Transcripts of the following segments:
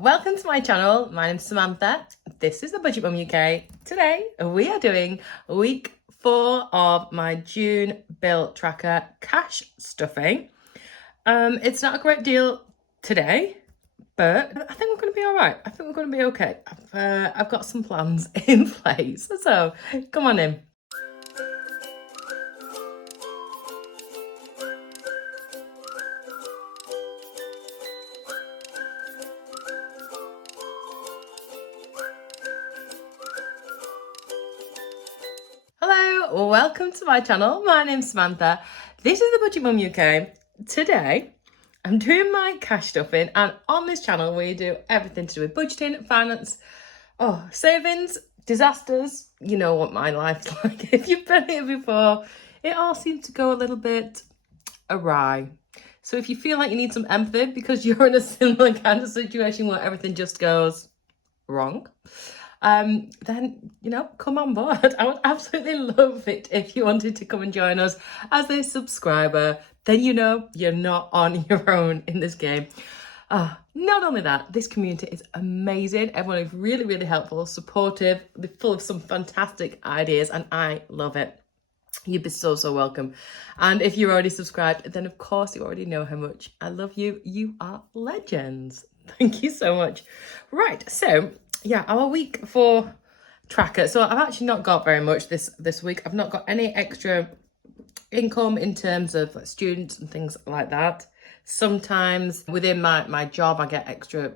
welcome to my channel. My name's Samantha. This is the Budget Mum UK. Today we are doing week 4 of my June bill tracker cash stuffing. It's not a great deal today, but I think we're going to be all right. I think we're going to be okay. I've got some plans in place, so come on in. Hello, welcome to my channel. My name's Samantha. This is the Budget Mum UK. Today, I'm doing my cash stuffing, and on this channel, we do everything to do with budgeting, finance, savings, disasters. You know what my life's like. If you've been here before, it all seems to go a little bit awry. So if you feel like you need some empathy because you're in a similar kind of situation where everything just goes wrong, then, come on board. I would absolutely love it if you wanted to come and join us as a subscriber. Then you're not on your own in this game. Not only that, this community is amazing. Everyone is really, really helpful, supportive. They're full of some fantastic ideas, and I love it. You'd be so, so welcome. And if you're already subscribed, then of course you already know how much I love you. You are legends. Thank you so much. Right, so yeah, our week 4 tracker. So I've actually not got very much this week. I've not got any extra income in terms of students and things like that. Sometimes within my job, I get extra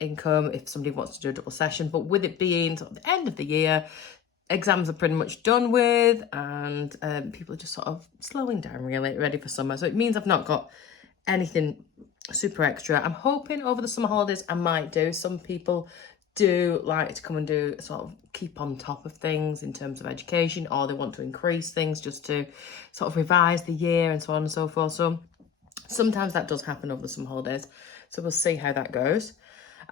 income if somebody wants to do a double session. But with it being sort of the end of the year, exams are pretty much done with, and people are just sort of slowing down, really, ready for summer. So it means I've not got anything super extra. I'm hoping over the summer holidays I might do. Some people do like to come and do sort of keep on top of things in terms of education, or they want to increase things just to sort of revise the year and so on and so forth. So sometimes that does happen over the summer holidays. So we'll see how that goes.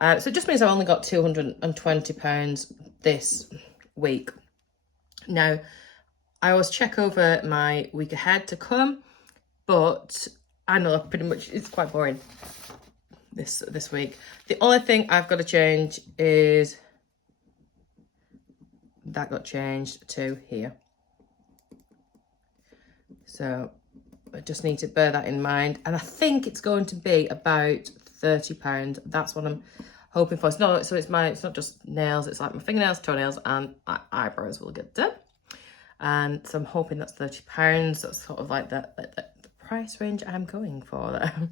So it just means I've only got £220 this week. Now, I always check over my week ahead to come, but I know pretty much it's quite boring this week. The only thing I've got to change is that got changed to here. So I just need to bear that in mind. And I think it's going to be about £30. That's what I'm hoping for. It's not just nails, it's like my fingernails, toenails, and my eyebrows will get done. And so I'm hoping that's £30. That's sort of like the price range I'm going for there.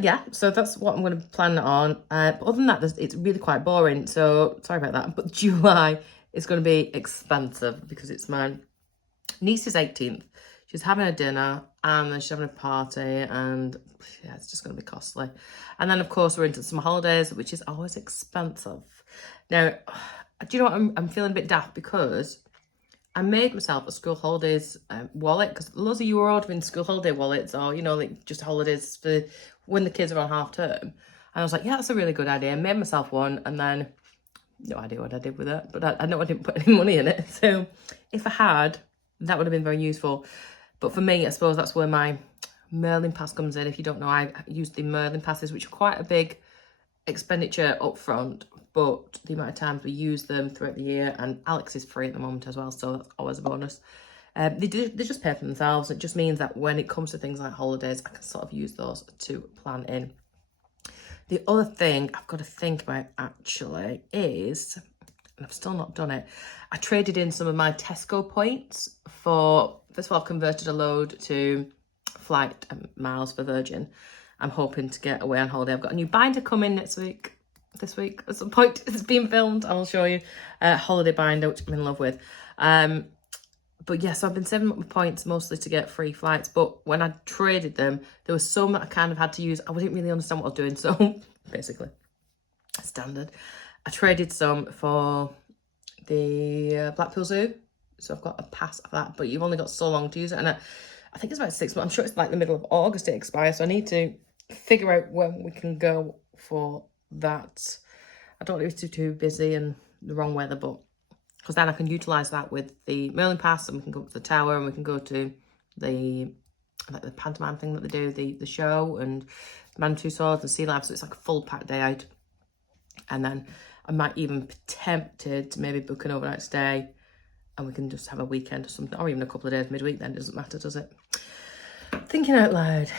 Yeah, so that's what I'm going to plan on. But other than that, it's really quite boring. So sorry about that. But July is going to be expensive because it's my niece's 18th. She's having a dinner and then she's having a party, and yeah, it's just going to be costly. And then, of course, we're into some holidays, which is always expensive. Now, do you know what? I'm feeling a bit daft because I made myself a school holidays wallet, because loads of you are ordering school holiday wallets, or, like just holidays for when the kids are on half term. And I was like, yeah, that's a really good idea. I made myself one, and then no idea what I did with it, but I know I didn't put any money in it. So if I had, that would have been very useful. But for me, I suppose that's where my Merlin pass comes in. If you don't know, I use the Merlin passes, which are quite a big expenditure up front, but the amount of times we use them throughout the year, and Alex is free at the moment as well, so that's always a bonus. They just pay for themselves. It just means that when it comes to things like holidays, I can sort of use those to plan in. The other thing I've got to think about actually is, and I've still not done it, I traded in some of my Tesco points for, first of all, I've converted a load to flight miles for Virgin. I'm hoping to get away on holiday. I've got a new binder coming this week at some point. It's being filmed. I'll show you a holiday binder, which I'm in love with. But yeah, so I've been saving up my points mostly to get free flights. But when I traded them, there was some that I kind of had to use. I didn't really understand what I was doing. So basically, standard. I traded some for the Blackpool Zoo. So I've got a pass of that, but you've only got so long to use it. And I think it's about 6 months. I'm sure it's like the middle of August it expires. So I need to figure out when we can go for that. I don't want it to be too busy and the wrong weather, but because then I can utilise that with the Merlin pass, and we can go to the tower, and we can go to the pantomime thing that they do, the show, and Man Two Swords and Sea Life. So it's like a full packed day out. And then I might even be tempted to maybe book an overnight stay and we can just have a weekend or something, or even a couple of days midweek then, it doesn't matter, does it? Thinking out loud.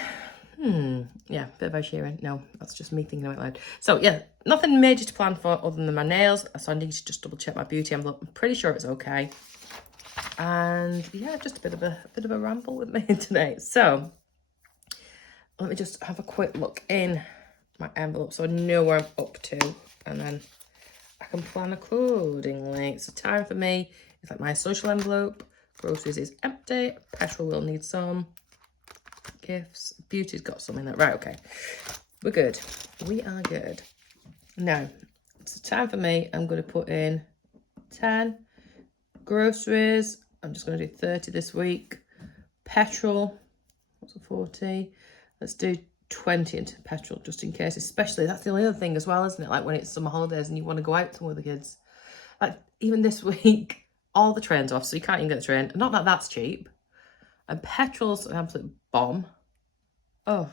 Yeah, bit of shearing. No, that's just me thinking out loud. So yeah, nothing major to plan for other than my nails. So I need to just double check my beauty envelope. I'm pretty sure it's okay. And yeah, just a bit of a ramble with me today. So let me just have a quick look in my envelope so I know where I'm up to, and then I can plan accordingly. So time for me is like my social envelope. Groceries is empty. Petrol will need some. Gifts. Beauty's got some in there. Right, okay. We're good. We are good. Now, it's time for me. I'm going to put in 10. Groceries. I'm just going to do 30 this week. Petrol. What's a 40? Let's do 20 into petrol just in case. Especially, that's the only other thing as well, isn't it? Like when it's summer holidays and you want to go out somewhere with the kids. Like even this week, all the trains off, so you can't even get the train. Not that that's cheap. And petrol's an absolute bomb. Oh,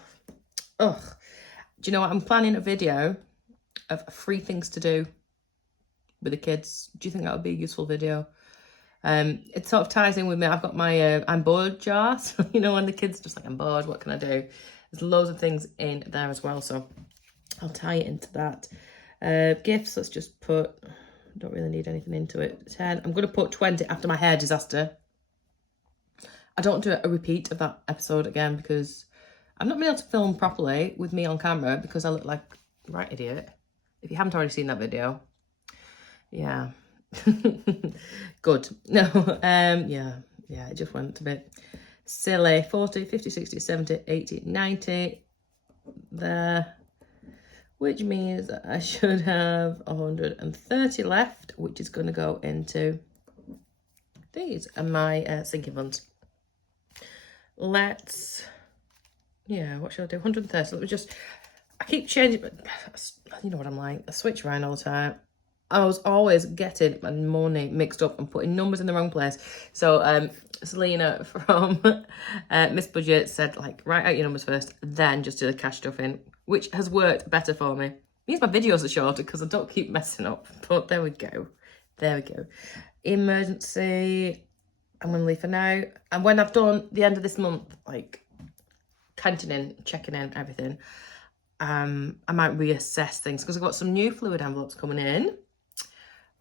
ugh. Do you know what? I'm planning a video of 3 things to do with the kids. Do you think that would be a useful video? It sort of ties in with me. I've got my I'm bored jar. So, you know, when the kids just like, I'm bored, what can I do? There's loads of things in there as well. So I'll tie it into that. Gifts, let's just put, don't really need anything into it. 10. I'm going to put 20 after my hair disaster. I don't do a repeat of that episode again because I've not been able to film properly with me on camera because I look like a right idiot. If you haven't already seen that video, yeah. Good. No, yeah, it just went a bit silly. 40, 50, 60, 70, 80, 90 there, which means I should have 130 left, which is going to go into these are my sinking funds. Let's, yeah, what should I do? 130. Let me just, I keep changing, you know what I'm like, I switch around all the time. I was always getting my money mixed up and putting numbers in the wrong place. So Selena from Miss Budget said, like, write out your numbers first, then just do the cash stuff in, which has worked better for me. It means my videos are shorter because I don't keep messing up. But there we go. There we go. Emergency, I'm going to leave for now. And when I've done the end of this month, like, counting in, checking in, everything, I might reassess things because I've got some new fluid envelopes coming in.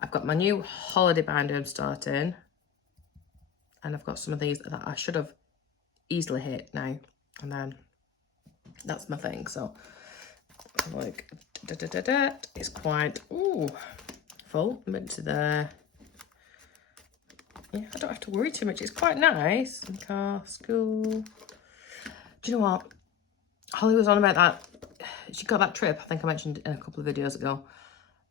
I've got my new holiday binder I'm starting. And I've got some of these that I should have easily hit now. And then that's my thing. So, like, it's quite, full. I'm into there. Yeah, I don't have to worry too much. It's quite nice. Car, school. Do you know what? Holly was on about that. She got that trip, I think I mentioned in a couple of videos ago.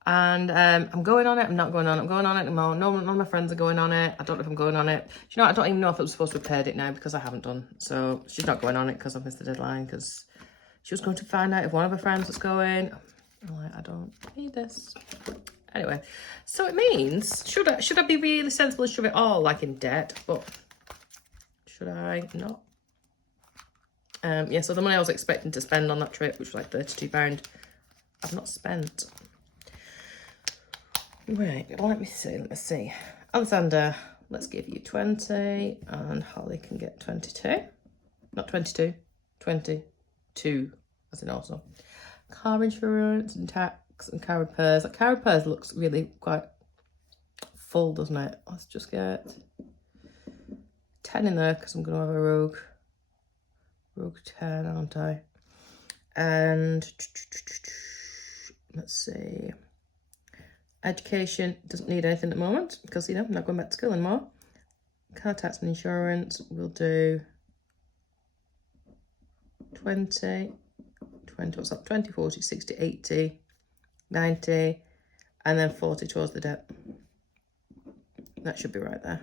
And I'm going on it, I'm not going on it, I'm going on it anymore. None of my friends are going on it. I don't know if I'm going on it. Do you know what? I don't even know if I was supposed to have paid it now because I haven't done. So she's not going on it because I missed the deadline because she was going to find out if one of her friends was going. I'm like, I don't need this. Anyway, so it means, should I be really sensible and shove it all like in debt? But should I not? Yeah, so the money I was expecting to spend on that trip, which was like £32, I've not spent. Right, let me see. Alexander, let's give you 20, and Holly can get 22. Not 22, 22, as in also. Car insurance and tax and car repairs. That car repairs looks really quite full, doesn't it? Let's just get 10 in there because I'm going to have a rogue 10, aren't I? And let's see. Education doesn't need anything at the moment because, you know, I'm not going back to school anymore. Car tax and insurance, we'll do 20, what's that? 20, 40, 60, 80, 90, and then 40 towards the debt. That should be right there.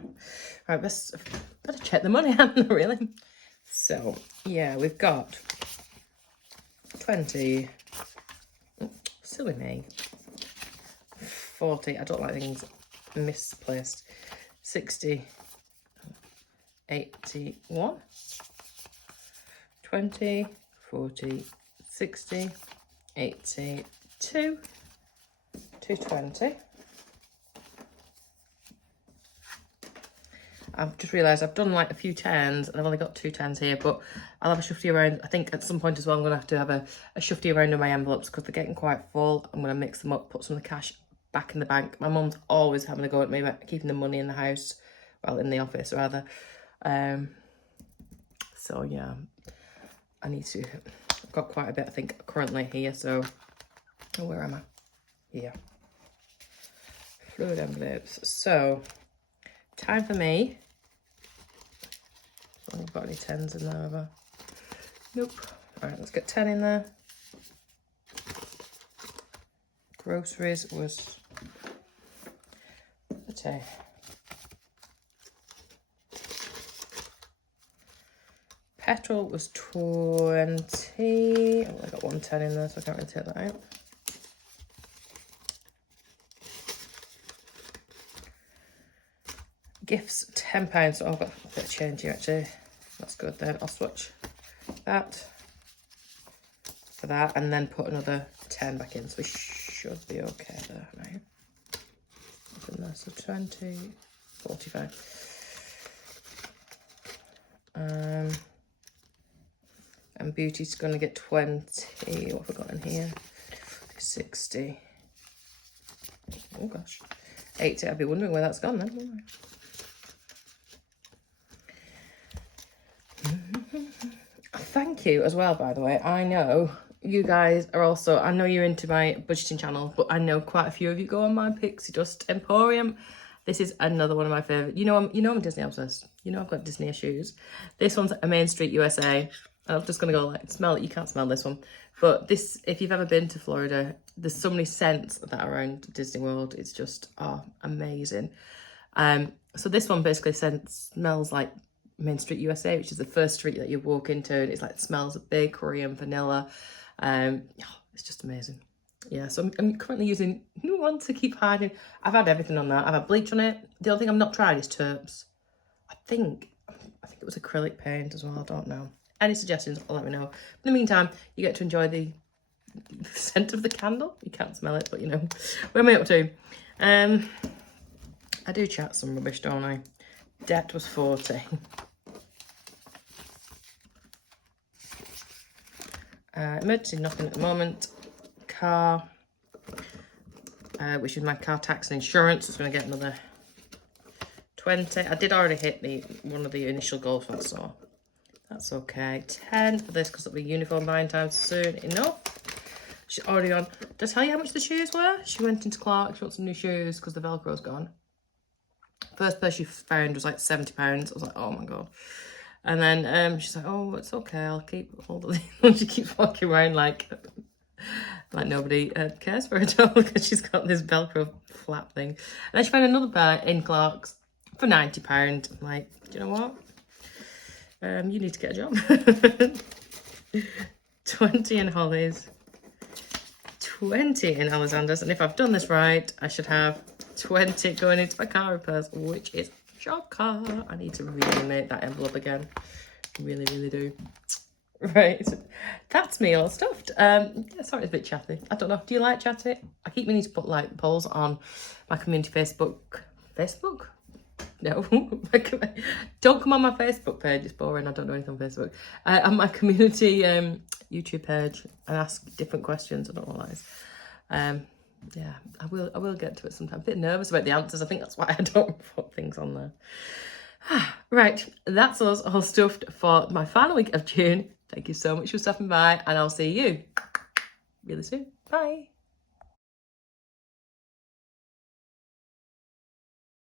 Right, better check the money, haven't I, really? So, yeah, we've got 20, silly me, 40, I don't like things misplaced, 60, 81, 20, 40, 60, 82, 220. I've just realised I've done like a few 10s and I've only got 2 10s here, but I'll have a shufty around. I think at some point as well I'm going to have a shufty around in my envelopes because they're getting quite full. I'm going to mix them up, put some of the cash back in the bank. My mum's always having a go at me about keeping the money in the house, well, in the office rather. So yeah, I need to, I've got quite a bit I think currently here, so where am I? Here. Fluid envelopes. So, time for me. I haven't got any 10s in there, have I? Nope. Alright, let's get 10 in there. Groceries was 30. Petrol was 20. Oh, I got 110 in there, so I can't really take that out. Gifts, £10. So I've got a bit of change here actually. That's good then. I'll switch that for that and then put another 10 back in. So we should be okay there, right? Open there. So 20, 45. And Beauty's going to get 20. What have I got in here? 60. Oh gosh. 80. I'd be wondering where that's gone then, wouldn't I? Thank you as well, by the way. I know you guys are also, I know you're into my budgeting channel, but I know quite a few of you go on my Pixie Dust Emporium. This is another one of my favourite. You know I'm Disney obsessed. You know I've got Disney issues. This one's a Main Street USA. I'm just going to go like, smell it. You can't smell this one. But this, if you've ever been to Florida, there's so many scents that are around Disney World. It's just, amazing. So this one basically smells like Main Street USA, which is the first street that you walk into, and it's like, it smells of bakery and vanilla. It's just amazing. Yeah, so I'm currently using new one to keep hiding. I've had everything on that. I've had bleach on it. The only thing I've not tried is terps. I think it was acrylic paint as well. I don't know. Any suggestions, let me know. In the meantime, you get to enjoy the scent of the candle. You can't smell it, but you know. Where am I up to? I do chat some rubbish, don't I? Debt was 40. Emergency, nothing at the moment. Car, which is my car tax and insurance. It's going to get another 20. I did already hit one of the initial goals, so that's okay. 10 for this because it'll be uniform buying time soon enough. She's already on. Did I tell you how much the shoes were? She went into Clark, she wants some new shoes because the Velcro's gone. First pair she found was like £70. I was like, oh my god. And then she's like, oh, it's okay, I'll keep hold of it. She keeps walking around like nobody cares for her at all because she's got this Velcro flap thing. And then she found another pair in Clark's for £90. I'm like, do you know what? You need to get a job. 20 in Holly's, 20 in Alexander's, and if I've done this right, I should have 20 going into my car repairs, which is shocker. I need to really make that envelope again. Really, really do. Right, that's me all stuffed. Yeah, sorry, it's a bit chatty. I don't know. Do you like chatty? I keep meaning to put like polls on my community Facebook. No, don't come on my Facebook page. It's boring. I don't know anything on Facebook. On my community YouTube page and ask different questions. I don't know what that is. Yeah, I will get to it sometime. I'm a bit nervous about the answers. I think that's why I don't put things on there. Right, that's us all stuffed for my final week of June. Thank you so much for stopping by, and I'll see you really soon. Bye.